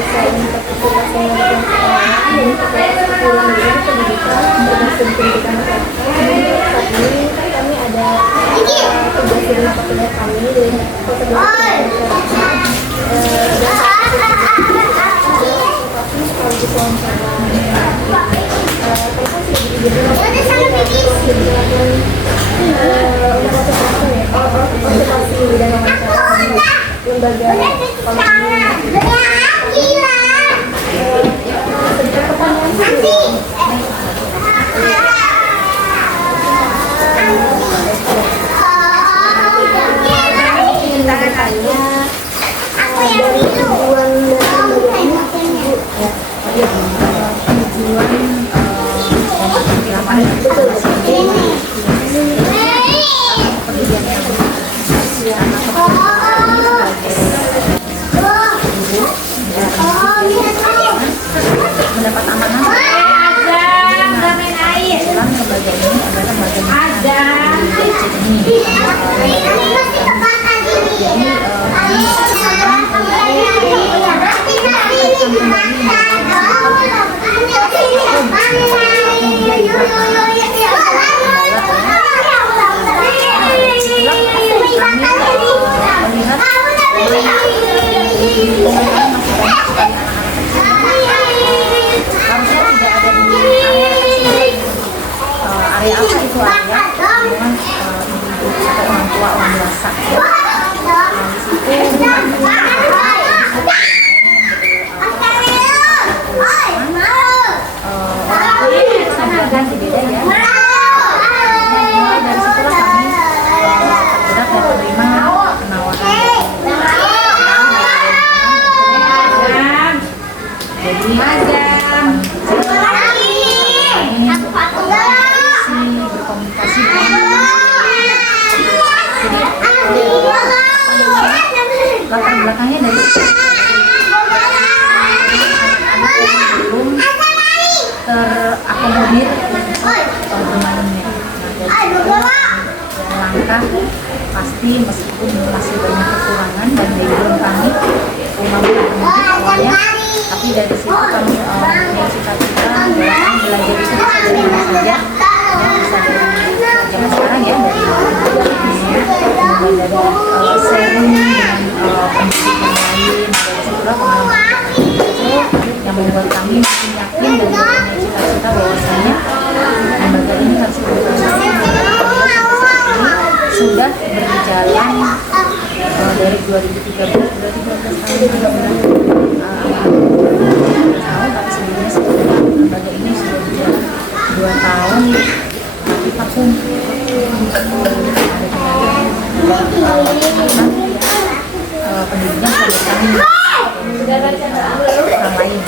bisa partisipasi yang ini kita pulang dengan pendidikan berhasil pendidikan masyarakat. Saat ini kan kami ada tugas di rumah pekerjaan kami dari masyarakat mendapat amanah lembaga ini adalah lembaga area apa itu area memang ibu atau orang tua orang dewasa ya. Latar belakangnya dari belum terakomodir bermainnya. Langkah pasti meskipun masih banyak kekurangan dan background kami awalnya, tapi dari situ kami punya cita-cita bahwa belajar itu bisa dari mana saja, ya bisa dari zaman sekarang ya, dari mulai dari sharing dengan pendidik yang lain, dari situlah pengalaman itu yang membuat kami makin yakin dan punya cita-cita bahwasanya lembaga ini harus berprestasi. Sudah berjalan dari 2013 berarti 12 tahun tapi sebelumnya lembaga ini sudah berjalan 2 tahun tapi vakum. Pendidikan pada kami orang lain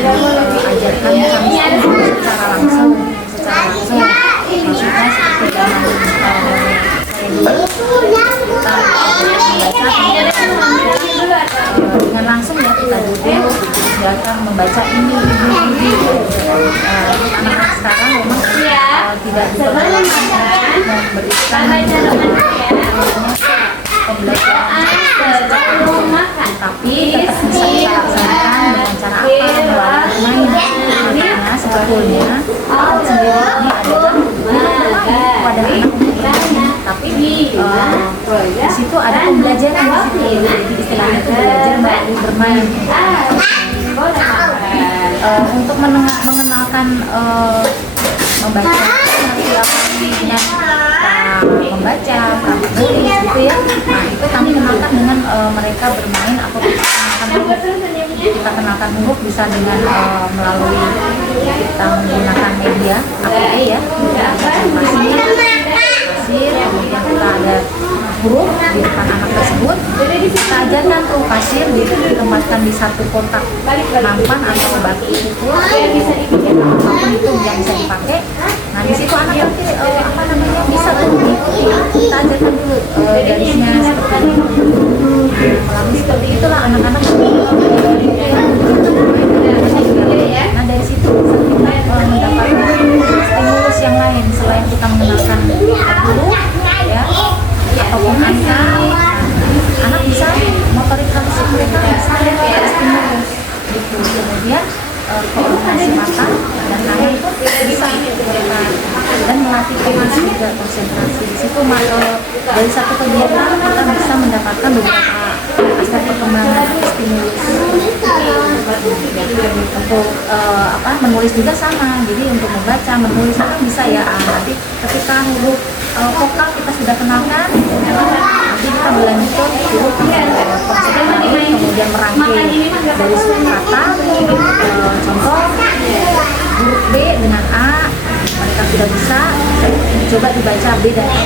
tidak boleh ajarkan kami secara langsung maksudnya seperti dengan langsung ya kita duduk silakan membaca ini anak-anak sekarang memang tidak diperbolehkan memberikan pembelajaran tapi tetap bisa kita laksanakan dengan cara apa melalui bermain. Makanya sebetulnya sendiri ini adalah pada anak untuk bermain, tapi di situ ada pembelajaran di situ. Jadi istilahnya itu belajar melalui bermain. Untuk mengenalkan membaca membaca, menulis gitu ya. Nah itu kami kenalkan dengan mereka bermain atau kita kenalkan huruf bisa dengan melalui kita menggunakan media APA ya, pasir, kemudian kita ada huruf di depan anak tersebut. Kita ajarkan tuh kasir ditempatkan di satu kotak nampan atau batu pukul, apapun itu yang bisa dipakai. Nah di situ anak nanti bisa tuh mengikuti. Kita ajarkan dulu garisnya seperti ini. Melalui seperti itulah anak-anak nah dari situ bisa kita mendapatkan stimulus yang lain selain kita mengenalkan huruf ya ataupun angka. Anak bisa motorik halus mereka bisa stimulus gitu. Kemudian koordinasi mata dan tangan itu bisa mereka dan melatih koordinasi juga konsentrasi. Di situ dari satu kegiatan kita bisa mendapatkan beberapa aspek perkembangan stimulus. Untuk menulis juga sama. Jadi untuk membaca, menulis kan bisa ya. Nanti ketika huruf vokal kita sudah kenalkan, nanti kita berlanjut huruf konsonan, kemudian merangkai dari suku kata. Contoh huruf B dengan A, mereka sudah bisa coba dibaca B dan A.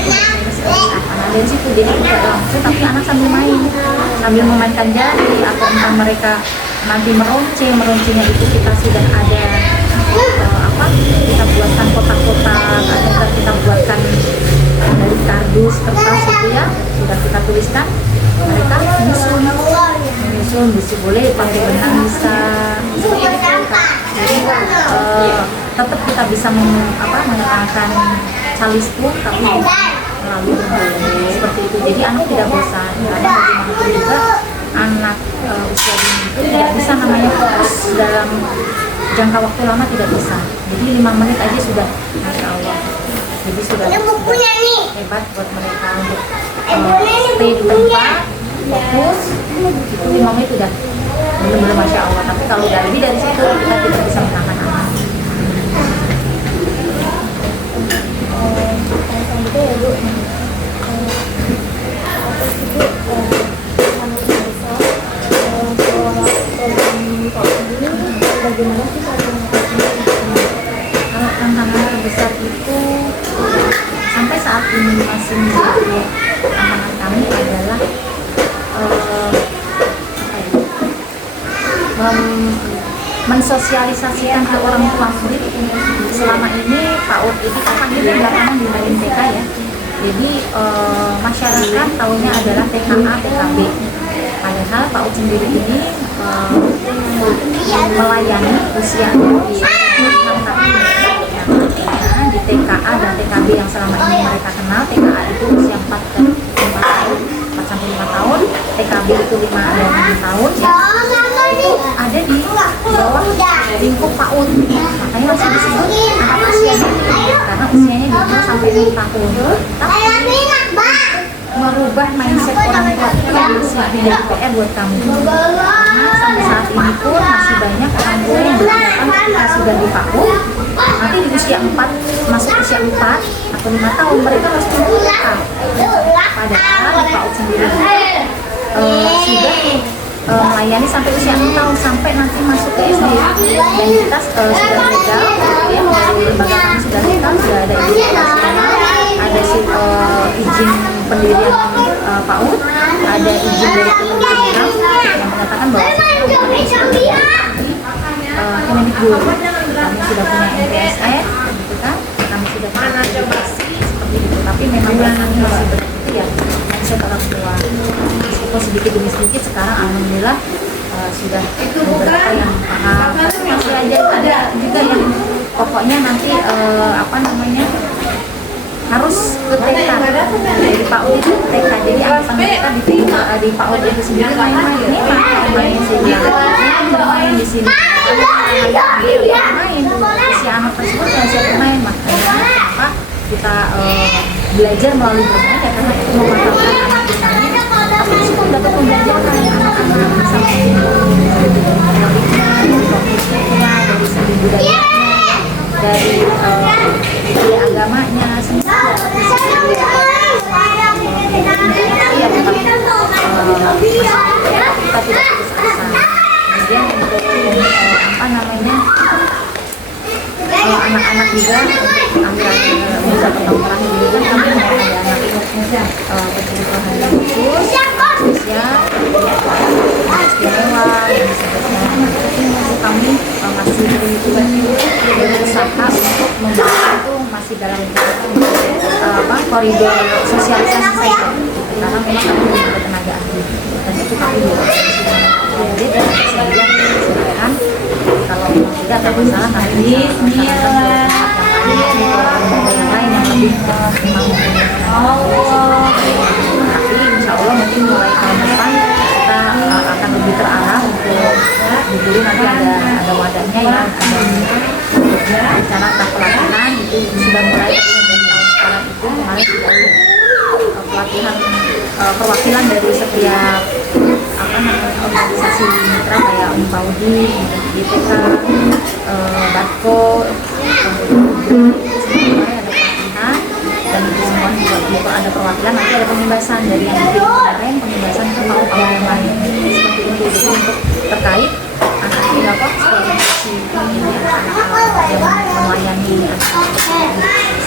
Nah dari situ dia tidak langsung, tapi anak sambil memainkan jari atau entah mereka nanti meroncengnya itu kita sudah ada kita buatkan kotak-kotak atau kita buatkan dari kardus kertas itu ya sudah kita tuliskan, mereka menyusun bisa boleh pakai benang bisa jadi tetap kita bisa menekankan calistung tapi melalui seperti itu. Jadi anak tidak bosan karena bagaimanapun juga anak usia dini itu tidak bisa namanya fokus dalam jangka waktu lama, tidak bisa. Jadi 5 menit aja sudah Masya Allah. Jadi sudah hebat buat mereka untuk stay di tempat fokus itu 5 menit udah benar-benar Masya Allah. Tapi kalau udah lebih dari situ kita tidak bisa menahan anak. Kalau tantangan terbesar itu sampai saat ini masih menjadi tantangan kami adalah mensosialisasikan ke orang tua murid. Selama ini PAUD itu kan kita belakangan dibanding TK ya. Jadi masyarakat tahunya adalah TKA, TKB. Padahal PAUD sendiri ini melayani usia 6 tahun. Nah, di TKA dan TKB yang selama ini mereka kenal, TKA itu usia 4 sampai 5 tahun, TKB itu 5 dan 6 tahun ya. Itu ada di bawah lingkup PAUD. Makanya masih disebut anak usia dini karena usianya di 0 sampai 6 tahun. Tapi merubah mindset orang tua itu masih menjadi PR buat kami. Karena sampai saat ini pun masih banyak orang tua yang beranggapan kita sudah di PAUD, nanti di usia 4, masuk usia 4 atau 5 tahun mereka harus TK. Padahal di PAUD sendiri sudah melayani sampai usia 6 tahun sampai nanti masuk ke SD. Dan kita sudah legal ya, dari lembaga kami sudah legal, sudah ada izin nasional, ada izin pendirian PAUD, ada izin dari Kementerian yang mengatakan bahwa Kemendikbud kami sudah punya MPSN gitu kan, kami sudah punya edukasi seperti itu. Tapi memang kami masih begitu ya mindset orang tua. Meskipun sedikit demi sedikit sekarang alhamdulillah sudah beberapa yang paham, tapi masih aja ada juga yang pokoknya nanti harus ke TK. Dari PAUD itu TK, jadi angkatan mereka di PAUD itu sendiri main-main sini, bermain di sini, bermain usia anak tersebut yang siap bermain. Makanya kenapa kita belajar melalui bermain ya karena itu mematangkan anak kita. Tapi di situ dapat pembelajaran anak-anak misalnya dari segi budayanya, dari agamanya, semua kita tidak putus asa. Kemudian untuk anak-anak juga ambil tahun terakhir ini kan kami ada anak kebutuhan khusus ya istimewa dan sebagainya. Tapi untuk kami masih berusaha untuk membantu masih dalam koridor sosialisasi saja, karena memang kami belum ada tenaga ahli dan itu kami juga kredit dan kemudian disediakan. Kalau memang tidak ada masalah kami bisa yang lain yang lebih tapi insya Allah mungkin mulai tahun depan kita akan lebih terarah untuk dulu nanti ada wadahnya ya, ada rencana pelatihan itu sudah mulai dari tahun sekarang. Itu kemarin sudah pelatihan perwakilan dari setiap organisasi mitra kayak Paudi, IPK, Batko, ada pelatihan dan itu semua juga ada perwakilan. Nanti ada pembebasan dari yang kemarin, pembebasan ke kaum yang lain seperti itu. Jadi untuk terkait nanti apa organisasi yang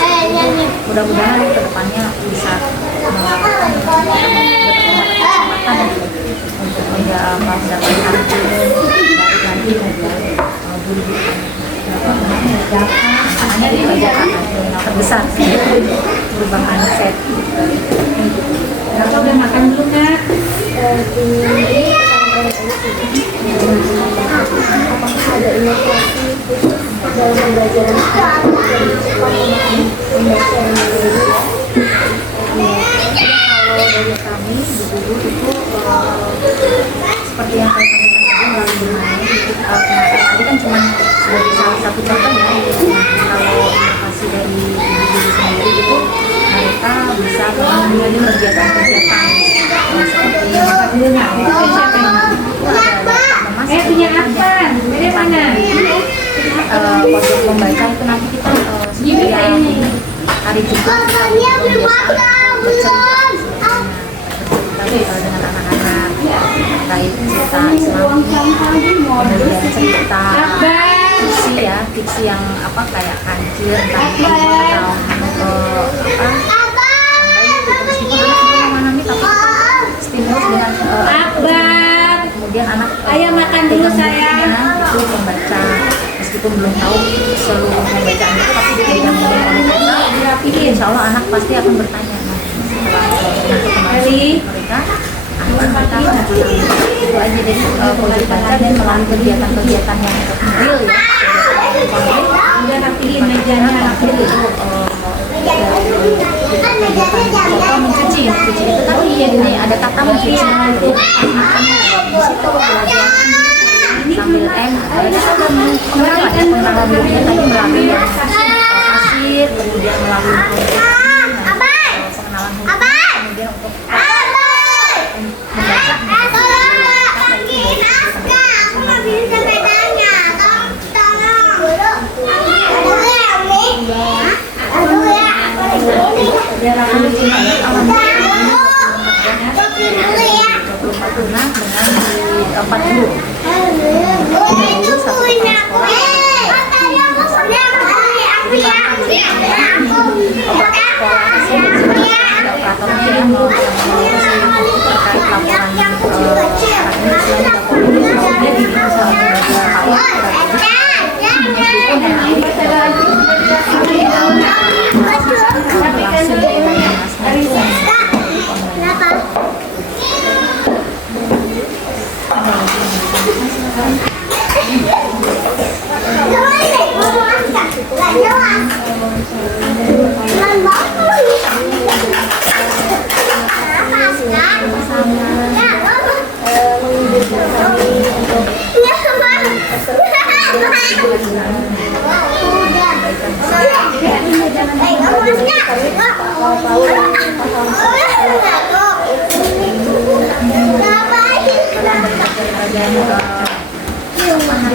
melayani mudah-mudahan ke depannya bisa mendapatkan kesempatan untuk mendapatkan lagi makanya dibajakan terbesar berubah mindset. Coba makan dulu Kak. Apakah ada inovasi dalam pembelajaran Kalau dari kami di guru itu seperti yang saya sampaikan tadi melalui tadi kan cuma sebagai salah satu contoh ya. Kalau inovasi dari guru sendiri itu mereka bisa menjadi kegiatan-kegiatan seperti punya apa? Dari mana? Pojok membaca itu nanti kita setiap hari Jumat kita bercerita dengan anak-anak terkait cerita Islam, kemudian cerita fiksi ya, fiksi yang apa kayak kancil atau meskipun anak belum memahami tapi kita stimulus dengan kemudian anak ayah makan dulu sayang itu membaca meskipun belum tahu seluruh pembacaan itu tapi dipegang oleh kita dirapiin, insya Allah anak pasti akan bertanya setelah kembali mereka akan itu aja dari pojok baca dan melalui kegiatan-kegiatan yang real ya udah rapiin mejanya itu kegiatan mencuci itu kan ini ada kata mencuci di situ belajar sambil mereka udah pengenalan dirinya tadi melalui pasir, kemudian melalui pengenalan kemudian untuk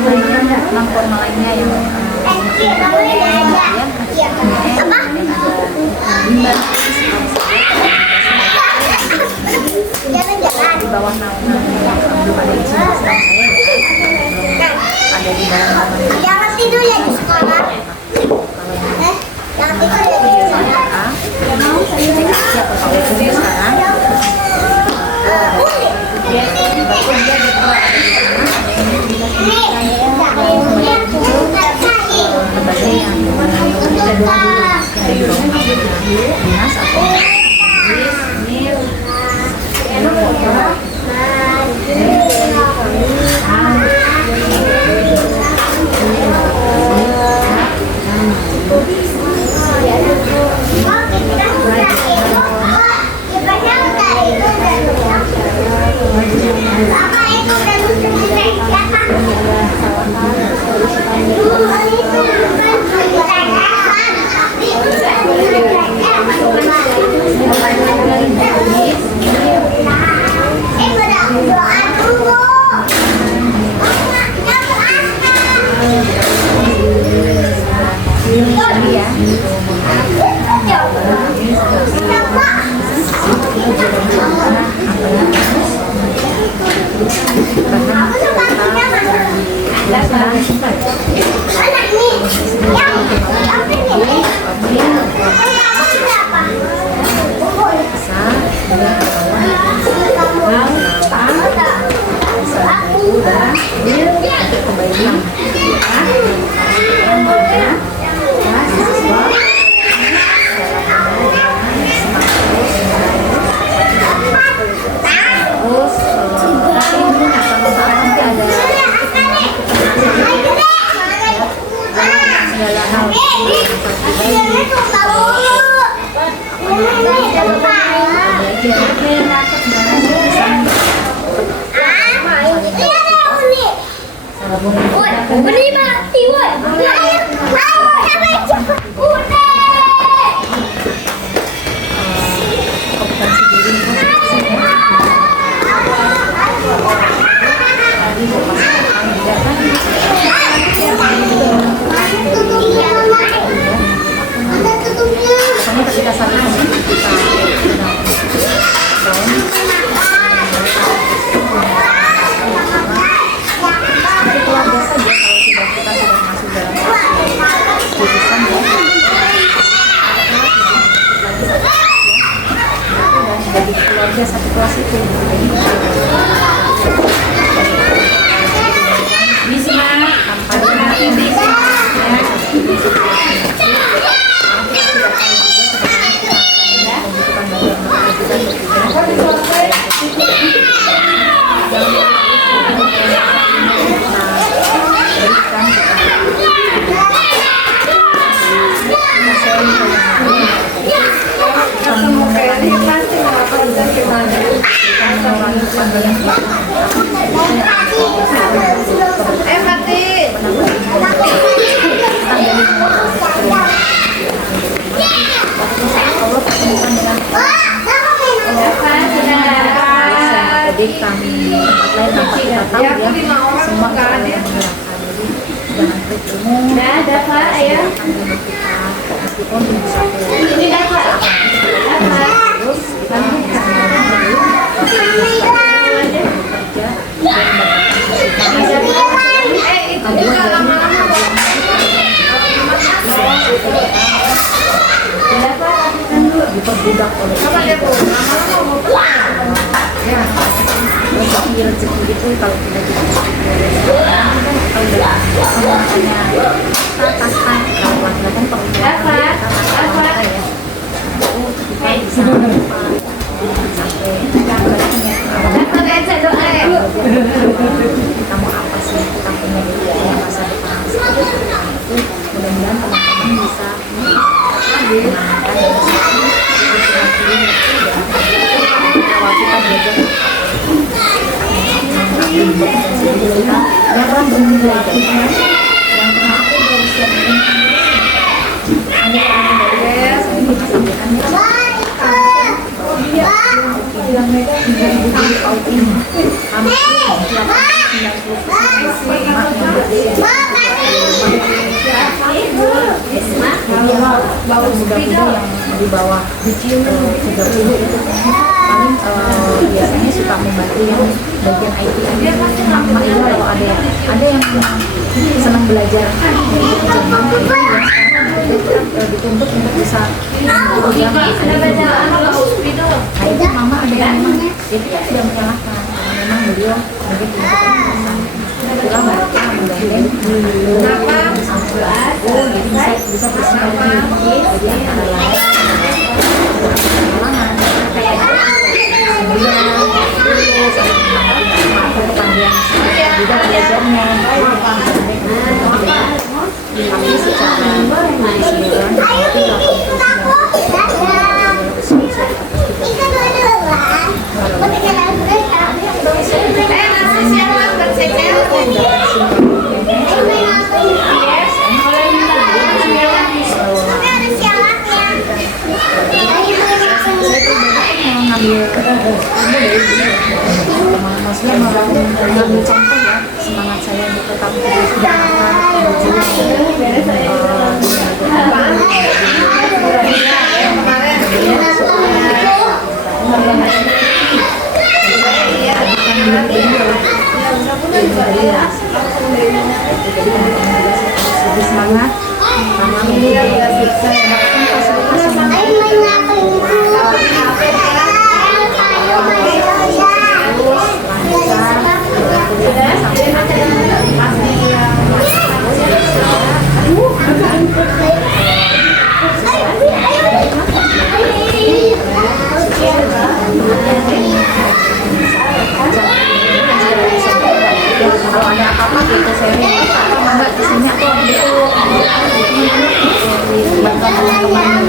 dengan 6 formal lainnya yang di bawah naungan belum ada izin saya ada di bawah jangan tidur ya di sekolah. Jangan tidur ya di sekolah. siap mudah-mudahan kita Anak nih, yang apa nih? bisa kembali terus nanti ada segala hal Beli mati, woi. kompetensi diri pokoknya ketika satu kita seperti keluarga saja kalau sudah kita sudah masuk dalam satu jurusan dan jadi keluarga satu kelas itu Bisa. jadi kami di tempat lain tanpa kita tahu ya semua kita yang menggerakkan jadi jangan terilmu Dapat ayah. meskipun di satu Ini dapat. terus kita bisa bekerja dan Itu juga lama-lama. diperbudak oleh rezeki itu kalau kita jadi kan kalau makanya katakan kalau laki-laki perlu kata ya kita bisa sampai kita mau apa sih kita punya masa depan itu mudah-mudahan teman-teman bisa kalau kita belajar yang pernah bernilai yang pernah aku berusia yang mereka menjadi outing hampir 90% yang di bawah 30 itu paling biasanya suka membantu yang bagian IT aja mak itu kalau ada yang senang belajar Jerman dituntut untuk bisa nah itu mama ada yang memang jadi kan tidak menyalahkan memang beliau mungkin pulang mereka menggandeng jadi bisa bersinergi jadi antara lain pengalaman juga belajarnya tapi secara keseluruhan maksudnya mengambil contoh ya semangat saya untuk tetap terus berangkat jadi teman-teman juga lebih semangat karena mungkin fasilitas kalau ada apa-apa kita sharing mangga di sini aku bantu teman-teman